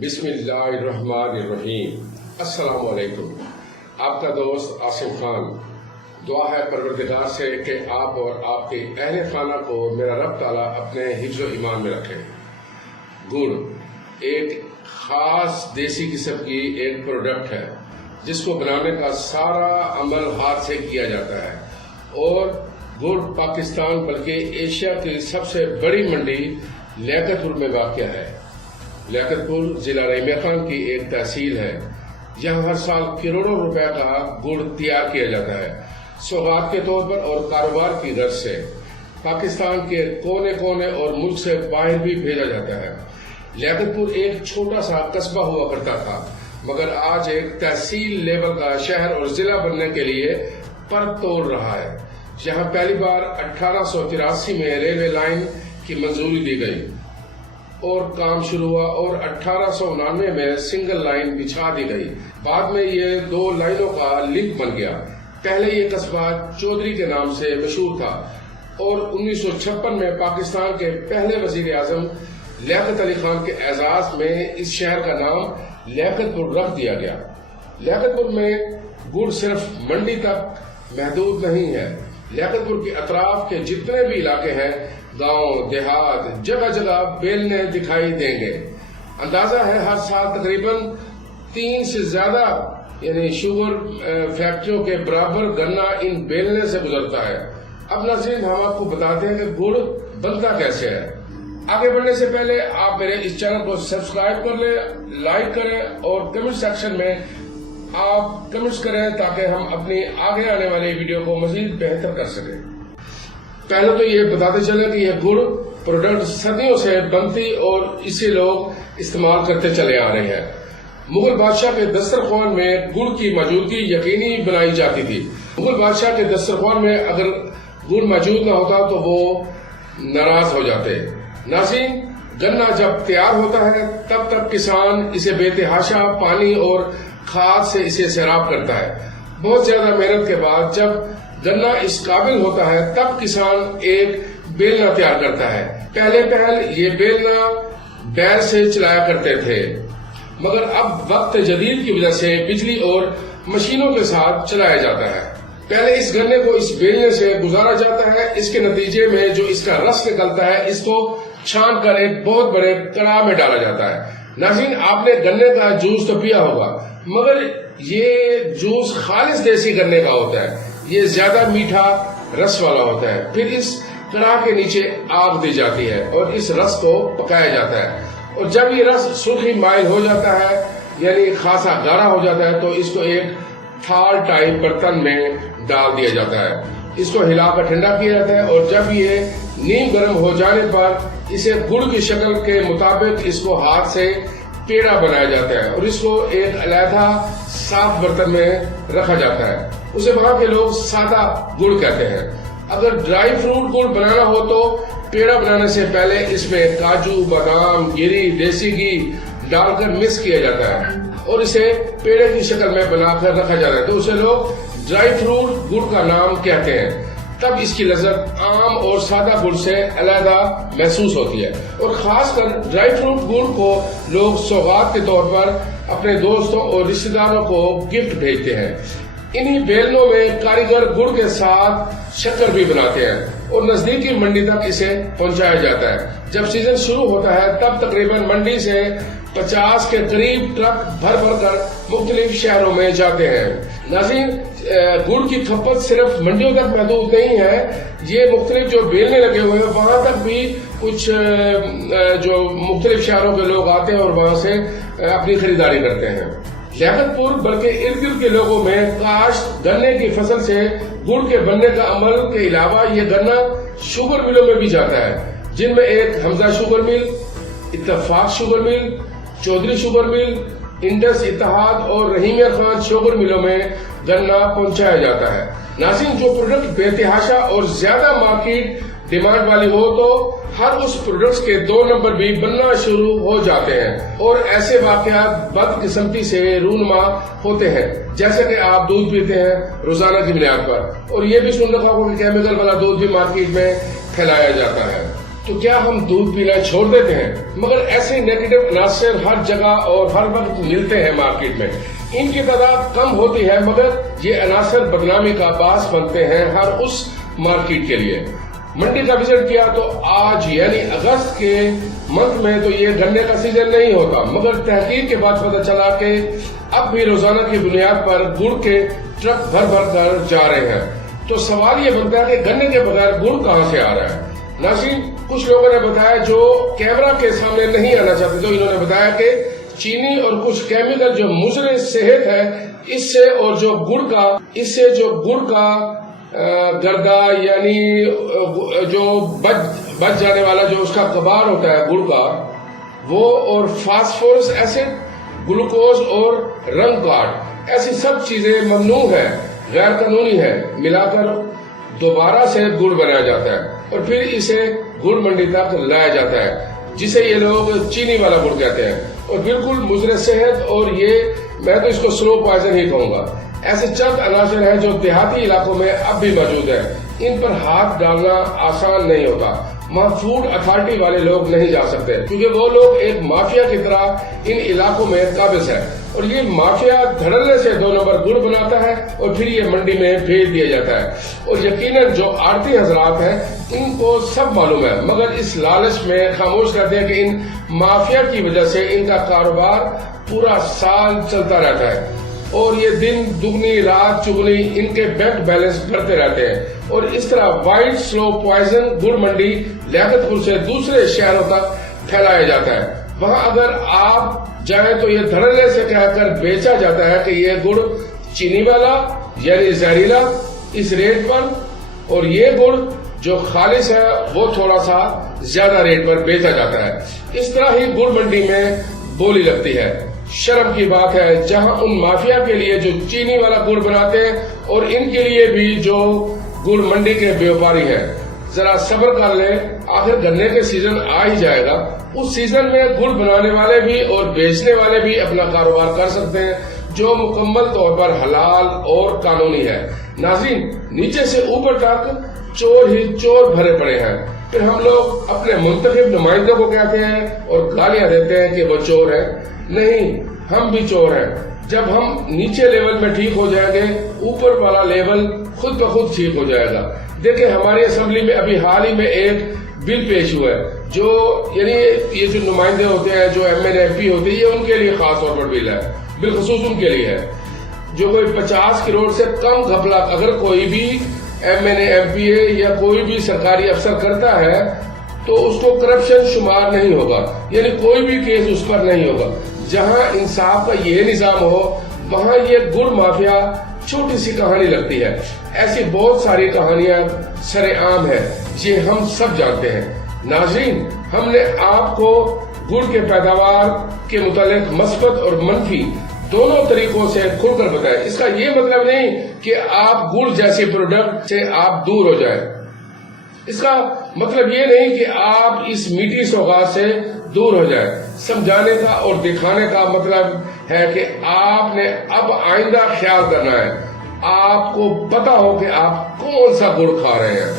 بسم اللہ الرحمن الرحیم۔ السلام علیکم۔ آپ کا دوست عاصم خان۔ دعا ہے پروردگار سے کہ آپ اور آپ کے اہل خانہ کو میرا رب تعالیٰ اپنے حفظ و ایمان میں رکھے۔ گڑ ایک خاص دیسی قسم کی ایک پروڈکٹ ہے جس کو بنانے کا سارا عمل ہاتھ سے کیا جاتا ہے، اور گڑ پاکستان بلکہ ایشیا کی سب سے بڑی منڈی لیاقت پور میں واقع ہے۔ لیاقت پور ضلع رحیمیہ خان کی ایک تحصیل ہے۔ یہاں ہر سال کروڑوں روپے کا گڑ تیار کیا جاتا ہے، سوغات کے طور پر اور کاروبار کی غرض سے۔ پاکستان کے کونے کونے اور ملک سے باہر بھی بھیجا جاتا ہے۔ لیاقت پور ایک چھوٹا سا قصبہ ہوا کرتا تھا، مگر آج ایک تحصیل لیول کا شہر اور ضلع بننے کے لیے پر توڑ رہا ہے۔ یہاں پہلی بار 1883 میں ریلوے لائن کی منظوری دی گئی اور کام شروع ہوا، اور 1899 میں سنگل لائن بچھا دی گئی۔ بعد میں یہ 2 لائنوں کا لنک بن گیا۔ پہلے یہ قصبہ چودھری کے نام سے مشہور تھا، اور 1956 میں پاکستان کے پہلے وزیر اعظم لیاقت علی خان کے اعزاز میں اس شہر کا نام لیاقت پور رکھ دیا گیا۔ لیاقت پور میں گڑ صرف منڈی تک محدود نہیں ہے۔ لیاقت پور کے اطراف کے جتنے بھی علاقے ہیں، گاؤں دیہات، جگہ جگہ بیلنے دکھائی دیں گے۔ اندازہ ہے ہر سال تقریباً 3 سے زیادہ یعنی شوگر فیکٹریوں کے برابر گنا ان بیلنے سے گزرتا ہے۔ اب ناظرین، ہم آپ کو بتاتے ہیں کہ گڑ بنتا کیسے ہے۔ آگے بڑھنے سے پہلے آپ میرے اس چینل کو سبسکرائب کر لیں، لائک کریں، اور کمنٹ سیکشن میں آپ کمنٹس کریں تاکہ ہم اپنی آگے آنے والی ویڈیو کو مزید بہتر کر سکیں۔ پہلے تو یہ بتاتے چلے کہ یہ گڑ پروڈکٹ صدیوں سے بنتی اور اسے لوگ استعمال کرتے چلے آ رہے ہیں۔ مغل بادشاہ کے دسترخوان میں گڑ کی موجودگی یقینی بنائی جاتی تھی۔ مغل بادشاہ کے دسترخوان میں اگر گڑ موجود نہ ہوتا تو وہ ناراض ہو جاتے۔ ناظرین، گنا جب تیار ہوتا ہے تب تک کسان اسے بے تحاشا پانی اور کھاد سے اسے سیراب کرتا ہے۔ بہت زیادہ محنت کے بعد جب گنا اس قابل ہوتا ہے تب کسان ایک بیلنا تیار کرتا ہے۔ پہلے یہ بیلنا بیل سے چلایا کرتے تھے، مگر اب وقت جدید کی وجہ سے بجلی اور مشینوں کے ساتھ چلایا جاتا ہے۔ پہلے اس گنے کو اس بیلنے سے گزارا جاتا ہے۔ اس کے نتیجے میں جو اس کا رس نکلتا ہے اس کو چھان کر ایک بہت بڑے کڑاہ میں ڈالا جاتا ہے۔ ناظرین، آپ نے گنے کا جوس تو پیا ہوگا، مگر یہ جوس خالص دیسی گنے کا ہوتا ہے۔ یہ زیادہ میٹھا رس والا ہوتا ہے۔ پھر اس کڑاہ کے نیچے آگ دی جاتی ہے اور اس رس کو پکایا جاتا ہے، اور جب یہ رس سرخی مائل ہو جاتا ہے یعنی خاصا گاڑھا ہو جاتا ہے تو اس کو ایک تھال ٹائپ برتن میں ڈال دیا جاتا ہے۔ اس کو ہلا کر ٹھنڈا کیا جاتا ہے، اور جب یہ نیم گرم ہو جانے پر اسے گڑ کی شکل کے مطابق اس کو ہاتھ سے پیڑا بنایا جاتا ہے، اور اس کو ایک علیحدہ صاف برتن میں رکھا جاتا ہے۔ اسے وہاں کے لوگ سادہ گڑ کہتے ہیں۔ اگر ڈرائی فروٹ گڑ بنانا ہو تو پیڑا بنانے سے پہلے اس میں کاجو، بادام، گری، دیسی گھی ڈال کر مکس کیا جاتا ہے، اور اسے پیڑے کی شکل میں بنا کر رکھا جاتا ہے، تو اسے لوگ ڈرائی فروٹ گڑ کا نام کہتے ہیں۔ تب اس کی لذت عام اور سادہ گڑ سے علیحدہ محسوس ہوتی ہے، اور خاص کر ڈرائی فروٹ گڑ کو لوگ سوغات کے طور پر اپنے دوستوں اور رشتہ داروں کو گفٹ بھیجتے ہیں۔ انہی بیلنوں میں کاریگر گڑ کے ساتھ شکر بھی بناتے ہیں اور نزدیکی منڈی تک اسے پہنچایا جاتا ہے۔ جب سیزن شروع ہوتا ہے تب تقریباً منڈی سے 50 کے قریب ٹرک بھر کر مختلف شہروں میں جاتے ہیں۔ ناظرین، گڑ کی کھپت صرف منڈیوں تک محدود نہیں ہے، یہ مختلف جو بیلنے لگے ہوئے ہیں وہاں تک بھی کچھ جو مختلف شہروں کے لوگ آتے ہیں اور وہاں سے اپنی خریداری کرتے ہیں۔ لیاقت پور بلکہ ارد گرد کے لوگوں میں کاشت گنے کی فصل سے گڑ کے بننے کا عمل کے علاوہ یہ گنا شوگر ملوں میں بھی جاتا ہے، جن میں ایک حمزہ شوگر مل، اتفاق sugar mill, Chaudhry sugar mill, Indus اتحاد اور رحیمیہ خان شوگر ملوں میں گنا پہنچایا جاتا ہے۔ ناظرین، جو پروڈکٹ بے تحاشا اور زیادہ مارکیٹ ڈیمانڈ والی ہو تو ہر اس پروڈکٹس کے 2 نمبر بھی بننا شروع ہو جاتے ہیں، اور ایسے واقعات بدقسمتی سے رونما ہوتے ہیں، جیسے کہ آپ دودھ پیتے ہیں روزانہ کی بنیاد پر، اور یہ بھی سن رکھا ہوگا کہ کیمیکل والا دودھ بھی مارکیٹ میں پھیلایا جاتا ہے۔ تو کیا ہم دودھ پینا چھوڑ دیتے ہیں؟ مگر ایسے نیگیٹو عناصر ہر جگہ اور ہر وقت ملتے ہیں مارکیٹ میں. ان کی تعداد کم ہوتی ہے مگر یہ عناصر بدنامی کا باعث بنتے ہیں ہر اس مارکیٹ کے لیے. منڈی کا وزٹ کیا تو آج یعنی اگست کے منتھ میں تو یہ گنے کا سیزن نہیں ہوتا، مگر تحقیق کے بعد پتہ چلا کہ اب بھی روزانہ کی بنیاد پر گڑ کے ٹرک بھر بھر کر جا رہے ہیں. تو سوال یہ بنتا ہے کہ گنے کے بغیر گڑ کہاں سے آ رہا ہے؟ ناظرین، کچھ لوگوں نے بتایا جو کیمرہ کے سامنے نہیں آنا چاہتے، تو انہوں نے بتایا کہ چینی اور کچھ کیمیکل جو مضر صحت ہے اس سے، اور جو گڑ کا گردا یعنی جو بچ جانے والا جو اس کا کبار ہوتا ہے گڑ کا وہ، اور فاسفورس ایسڈ، گلوکوز اور رنگ کاٹ، ایسی سب چیزیں ممنوع ہیں، غیر قانونی ہے، ملا کر دوبارہ سے گڑ بنایا جاتا ہے اور پھر اسے گڑ منڈی تک لایا جاتا ہے، جسے یہ لوگ چینی والا گڑ کہتے ہیں، اور بالکل مضر صحت. اور یہ میں تو اس کو سلو پوائزن ہی کہوں گا. ایسے چند عناصر ہیں جو دیہاتی علاقوں میں اب بھی موجود ہیں، ان پر ہاتھ ڈالنا آسان نہیں ہوتا. وہاں فوڈ اتھارٹی والے لوگ نہیں جا سکتے کیونکہ وہ لوگ ایک مافیا کی طرح ان علاقوں میں قابض ہے، اور یہ مافیا دھڑلے سے 2 نمبر گڑ بناتا ہے اور پھر یہ منڈی میں بھیج دیا جاتا ہے. اور یقیناً جو آڑتی حضرات ہیں ان کو سب معلوم ہے، مگر اس لالچ میں خاموش رہتے ہیں کہ ان مافیا کی وجہ سے ان کا کاروبار پورا سال چلتا رہتا ہے، اور یہ دن دگنی رات چگنی ان کے بینک بیلنس بھرتے رہتے ہیں. اور اس طرح وائٹ سلو پوائزن گڑ منڈی لیاقت پور سے دوسرے شہروں تک پھیلایا جاتا ہے. وہاں اگر آپ جائیں تو یہ دھڑلے سے کہہ کر بیچا جاتا ہے کہ یہ گڑ چینی والا یعنی زہریلا اس ریٹ پر، اور یہ گڑ جو خالص ہے وہ تھوڑا سا زیادہ ریٹ پر بیچا جاتا ہے. اس طرح ہی گڑ منڈی میں بولی لگتی ہے. شرم کی بات ہے جہاں ان مافیا کے لیے جو چینی والا گڑ بناتے ہیں اور ان کے لیے بھی جو گڑ منڈی کے بیوپاری ہیں، ذرا صبر کر لیں، آخر گنے کے سیزن آ ہی جائے گا. اس سیزن میں گڑ بنانے والے بھی اور بیچنے والے بھی اپنا کاروبار کر سکتے ہیں جو مکمل طور پر حلال اور قانونی ہے. ناظرین، نیچے سے اوپر تک چور ہی چور بھرے پڑے ہیں. پھر ہم لوگ اپنے منتخب نمائندوں کو کہتے ہیں اور گالیاں دیتے ہیں کہ وہ چور ہیں. نہیں، ہم بھی چور ہیں. جب ہم نیچے لیول میں ٹھیک ہو جائیں گے، اوپر والا لیول خود بخود ٹھیک ہو جائے گا. دیکھیں، ہماری اسمبلی میں ابھی حال ہی میں ایک بل پیش ہوا ہے جو یعنی یہ جو نمائندے ہوتے ہیں، جو ایم این ایم پی ہوتے ہیں، یہ ان کے لیے خاص طور پر بل ہے، بالخصوص ان کے لیے ہے. جو کوئی 50 کروڑ سے کم گھپلا اگر کوئی بھی ایم این ایم پی اے یا کوئی بھی سرکاری افسر کرتا ہے تو اس کو کرپشن شمار نہیں ہوگا، یعنی کوئی بھی کیس اس پر نہیں ہوگا. جہاں انصاف کا یہ نظام ہو وہاں یہ گڑ مافیا چھوٹی سی کہانی لگتی ہے. ایسی بہت ساری کہانیاں سر عام ہیں، یہ ہم سب جانتے ہیں. ناظرین، ہم نے آپ کو گڑ کے پیداوار کے متعلق مثبت اور منفی دونوں طریقوں سے کھل کر بتایا. اس کا یہ مطلب نہیں کہ آپ گڑ جیسے پروڈکٹ سے آپ دور ہو جائیں. اس کا مطلب یہ نہیں کہ آپ اس میٹھی سوغات سے دور ہو جائیں. سمجھانے کا اور دکھانے کا مطلب ہے کہ آپ نے اب آئندہ خیال کرنا ہے، آپ کو پتا ہو کہ آپ کون سا گڑ کھا رہے ہیں.